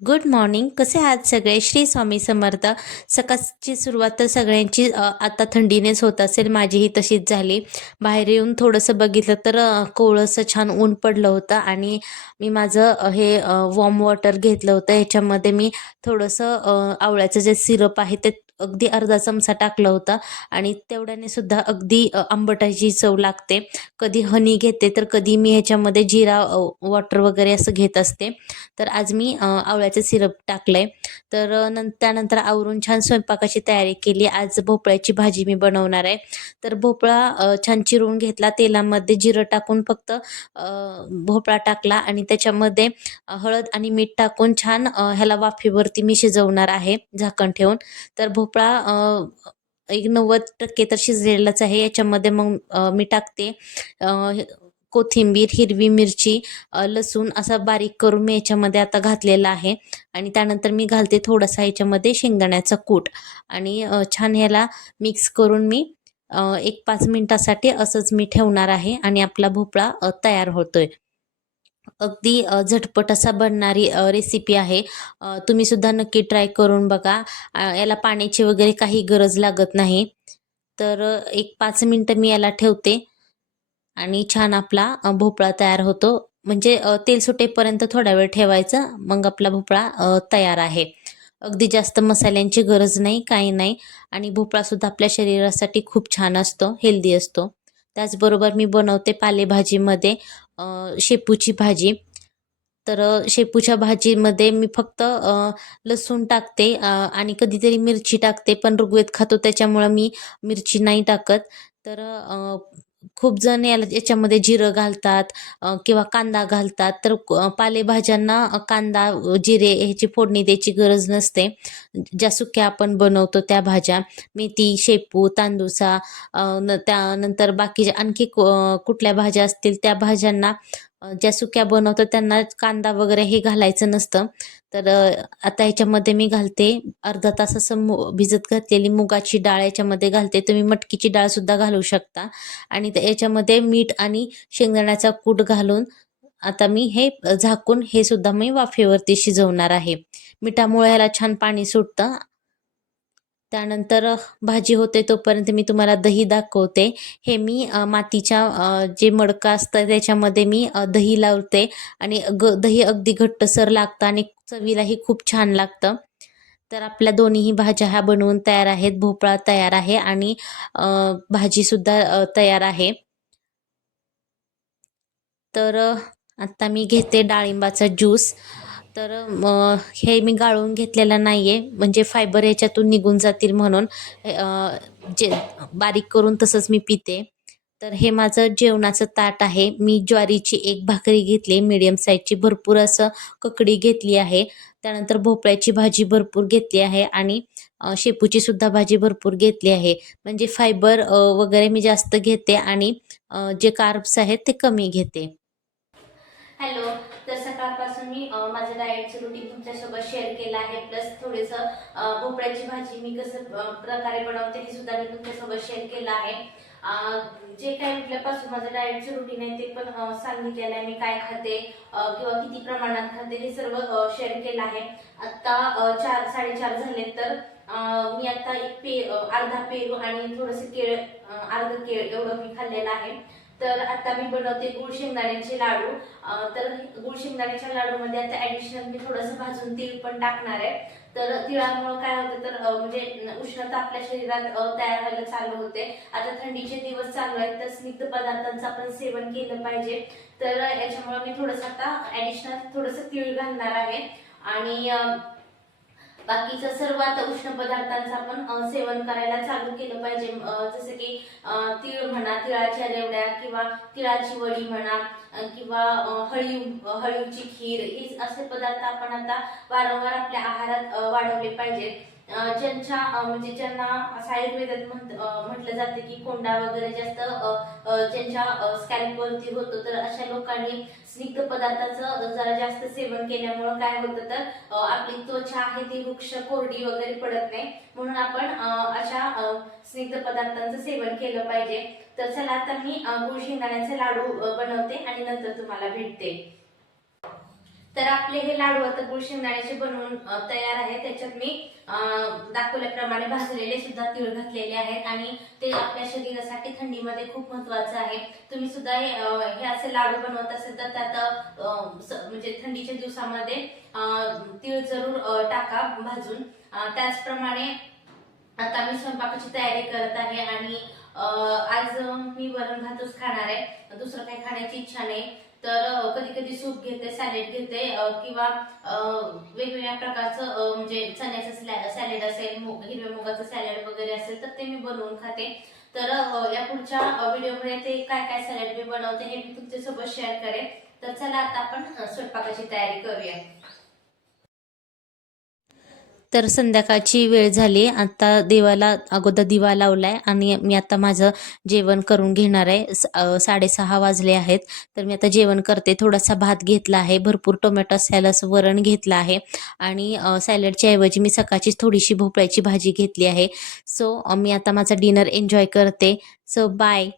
Good morning. कसे आहात सगळे? श्री स्वामी समर्थ. सकाळची सुरुवात तर सगळ्यांची आता थंडीनेच होत असेल, माझीही तशीच झाली. बाहेर येऊन थोडंसं बघितलं तर कोवळंसं छान ऊन पडलं होतं आणि मी माझं हे वॉर्म वॉटर घेतलं होतं. ह्याच्यामध्ये मी थोडंसं आवळ्याचं जे सिरप आहे ते अगदी अर्धा चमचा टाकलं होतं आणि तेवढ्याने सुद्धा अगदी आंबटाची चव लागते. कधी हनी घेते तर कधी मी ह्याच्यामध्ये जिरा वॉटर वगैरे असं घेत असते. तर आज मी आवळ्याचं सिरप टाकलंय. तर त्यानंतर आवरून छान स्वयंपाकाची तयारी केली. आज भोपळ्याची भाजी मी बनवणार आहे. तर भोपळा छान चिरून घेतला, तेलामध्ये जिरं टाकून फक्त भोपळा टाकला आणि त्याच्यामध्ये हळद आणि मीठ टाकून छान ह्याला वाफेवरती मी शिजवणार आहे झाकण ठेवून. तर भोपळा एक 90% तर शिजलेलाच आहे. याच्यामध्ये मग मी टाकते कोथिंबीर, हिरवी मिरची, लसूण असा बारीक करून मी याच्यामध्ये आता घातलेला आहे आणि त्यानंतर मी घालते थोडासा याच्यामध्ये शेंगदाण्याचा कूट आणि छान ह्याला मिक्स करून मी एक 5 मिनिटासाठी असंच मी ठेवणार आहे आणि आपला भोपळा तयार होतोय. अगदी झटपट असा बनणारी रेसिपी आहे. तुम्ही सुद्धा नक्की ट्राय करून बघा. याला पाण्याची वगैरे काही गरज लागत नाही. तर एक 5 मिनिटं मी याला ठेवते आणि छान आपला भोपळा तयार होतो. म्हणजे तेल सुटेपर्यंत थोडा वेळ ठेवायचा, मग आपला भोपळा तयार आहे. अगदी जास्त मसाल्यांची गरज नाही, काही नाही आणि भोपळासुद्धा आपल्या शरीरासाठी खूप छान असतो, हेल्दी असतो. त्याचबरोबर मी बनवते पालेभाजीमध्ये शेपूची भाजी. तर शेपूच्या भाजीमध्ये मी फक्त लसूण टाकते आणि कधीतरी मिरची टाकते, पण ऋग्वेद खातो त्याच्यामुळं मी मिरची नाही टाकत. तर खूप जण याच्यामध्ये जिरं घालतात किंवा कांदा घालतात. तर पालेभाज्यांना कांदा, जिरे ह्याची फोडणी द्यायची गरज नसते. ज्या सुक्या आपण बनवतो त्या भाज्या, मेथी, शेपू, तांदूसा, त्यानंतर बाकीच्या आणखी कुठल्या भाज्या असतील त्या भाज्यांना ज्या सुक्या बनवतो त्यांना कांदा वगैरे हे घालायचं नसतं. तर आता ह्याच्यामध्ये मी घालते अर्धा तास असं भिजत घातलेली मुगाची डाळ याच्यामध्ये घालते. तुम्ही मटकीची डाळसुद्धा घालू शकता आणि याच्यामध्ये मीठ आणि शेंगदाण्याचा कूट घालून आता मी हे झाकून हे सुद्धा मी वाफेवरती शिजवणार आहे. मिठामुळे ह्याला छान पाणी सुटतं. त्यानंतर भाजी होते तोपर्यंत मी तुम्हाला दही दाखवते. हे मी मातीच्या जे मडकं असतं त्याच्यामध्ये मी दही लावते आणि दही अगदी घट्टसर लागतं आणि चवीलाही खूप छान लागतं. तर आपल्या दोन्हीही भाज्या ह्या बनवून तयार आहेत. भोपळा तयार आहे आणि भाजीसुद्धा तयार आहे. तर आत्ता मी घेते डाळिंबाचा ज्यूस. तर हे मी गाळून घेतलेलं नाहीये, म्हणजे फायबर याच्यातून निघून जातील म्हणून जे बारीक करून तसंच मी पिते. तर हे माझं जेवणाचं ताट आहे. मी ज्वारीची एक भाकरी घेतली मीडियम साईजची, भरपूर असं ककडी घेतली आहे. त्यानंतर भोपळ्याची भाजी भरपूर घेतली आहे आणि शेपूची सुद्धा भाजी भरपूर घेतली आहे. म्हणजे फायबर वगैरे मी जास्त घेते आणि जे कार्ब्स आहेत ते कमी घेते. हॅलो. तर सकाळपासून मी माझं डाएटचं रुटीन तुमच्यासोबत शेअर केलं आहे. प्लस थोडंसं भोपळ्याची भाजी मी कसं प्रकारे बनवते हे सुद्धा मी तुमच्यासोबत शेअर केलं आहे. जे काही उठल्यापासून माझं डाएटचं रुटीन आहे ते पण सांगितलेलं आहे. मी काय खाते किंवा किती प्रमाणात खाते हे सर्व शेअर केलं आहे. आत्ता 4-4:30 झाले. तर मी आता अर्धा पेरू आणि थोडंसं केळ, अर्ध केळ एवढं मी खाल्लेलं आहे. तर आता मी बनवते गुळ शेंगदाण्याचे लाडू. तर गुळ शेंगदाण्याच्या लाडूमध्ये आता ऍडिशनल मी थोडंसं भाजून तीळ पण टाकणार आहे. तर तिळामुळे काय होतं तर म्हणजे उष्णता आपल्या शरीरात तयार व्हायला चालू होते. आता थंडीचे दिवस चालू आहेत तर स्निग्ध पदार्थांचं आपण सेवन केलं पाहिजे. तर याच्यामुळे मी थोडंसं आता ऍडिशनल थोडंसं तीळ घालणार आहे आणि बाकीचं सर्व आता उष्ण पदार्थांचं आपण सेवन करायला चालू केलं पाहिजे. जसं की तीळ म्हणा, तिळाच्या रेवड्या किंवा तिळाची वडी म्हणा किंवा हळीवची खीर, हे असे पदार्थ आपण आता वारंवार आपल्या आहारात वाढवले पाहिजे. ज्यांच्या म्हणजे ज्यांना आयुर्वेदात म्हटलं जाते की कोंडा वगैरे जास्त ज्यांच्या स्कॅल्पवरती होतो, तर अशा लोकांनी स्निग्ध पदार्थाचं जरा जास्त सेवन केल्यामुळं काय होतं तर आपली त्वचा आहे ती वृक्ष कोरडी वगैरे पडत नाही. म्हणून आपण अशा स्निग्ध पदार्थांचं सेवन केलं पाहिजे. तर चला आता मी गुळ शेंगदाण्याचे लाडू बनवते आणि नंतर तुम्हाला भेटते. तर आपले हे लाडू आता गुळ शेंगदाण्याचे बनवून तयार आहे। त्याच्यात मी दाखवल्याप्रमाणे भाजलेले सुद्धा तीळ घातलेले आहेत आणि ते आपल्या शरीरासाठी थंडीमध्ये खूप महत्त्वाचं आहे। तुम्ही सुद्धा हे असे लाडू बनवत असेल तर त्यात म्हणजे थंडीच्या दिवसामध्ये तीळ जरूर टाका भाजून। त्याचप्रमाणे आता मी स्वयंपाकाची तयारी करत आहे आणि आज मी वरण भातच खाणार आहे, दुसरं काही खाण्याची इच्छा नाही। तर कधी कधी सूप घेते, सॅलेड घेते किंवा वेगवेगळ्या प्रकारचं म्हणजे चण्याचं सॅलेड असेल, हिरव्या मुगाचं सॅलेड वगैरे असेल तर ते मी बनवून खाते। तर या पुढच्या व्हिडिओमध्ये ते काय काय सॅलेड मी बनवते हे मी तुमच्यासोबत शेअर करेन। तर चला आता आपण स्वयंपाकाची तयारी करूया। तर संध्याकाळची वेळ झाली, आता देवाला अगोदर दिवा लावलाय आणि मी आता माझं जेवण करून घेणार आहे। 6:30 वाजले आहेत, तर मी आता जेवण करते। थोडासा भात घेतला आहे, भरपूर टोमॅटो असलेलं असं वरण घेतलं आहे आणि सॅलडच्या ऐवजी मी सकाळचीच थोडीशी भोपळ्याची भाजी घेतली आहे। सो मी आता माझा डिनर एन्जॉय करते। So bye.